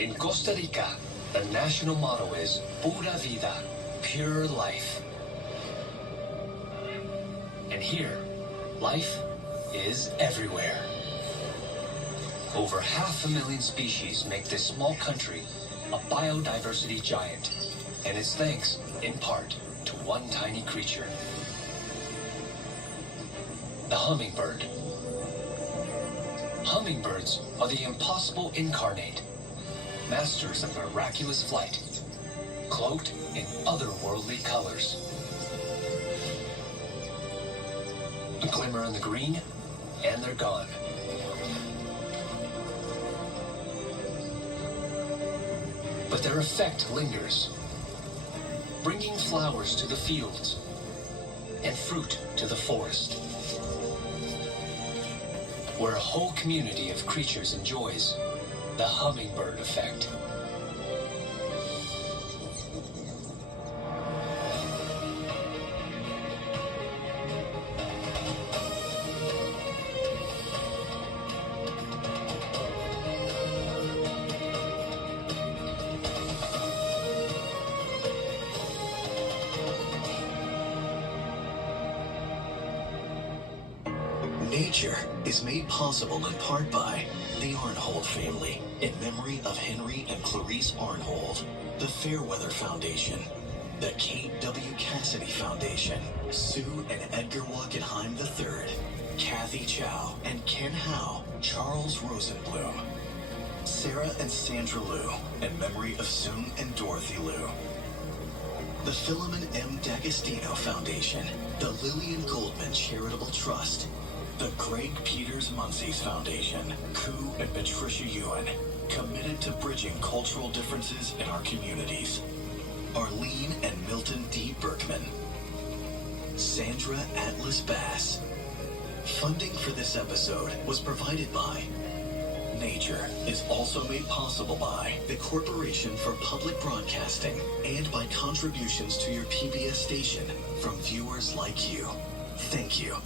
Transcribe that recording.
In Costa Rica, the national motto is Pura Vida, pure life. And here, life is everywhere. Over 500,000 species make this small country a biodiversity giant, and it's thanks, in part, to one tiny creature. The hummingbird. Hummingbirds are the impossible incarnate, masters of miraculous flight, cloaked in otherworldly colors. A glimmer in the green, and they're gone. But their effect lingers, bringing flowers to the fields and fruit to the forest, where a whole community of creatures enjoys the hummingbird effect. Nature is made possible in part by the Arnhold family, in memory of Henry and Clarice Arnhold, the Fairweather Foundation, the Kate W. Cassidy Foundation, Sue and Edgar Wackenheim III, Kathy Chow and Ken Howe, Charles Rosenblum, Sarah and Sandra Liu, in memory of Soon and Dorothy Liu, the Philemon M. D'Agostino Foundation, the Lillian Goldman Charitable Trust, the Greg Peters Muncie's Foundation, Koo and Patricia Ewan, committed to bridging cultural differences in our communities. Arlene and Milton D. Berkman. Sandra Atlas Bass. Funding for this episode was provided by Nature is also made possible by the Corporation for Public Broadcasting and by contributions to your PBS station from viewers like you. Thank you.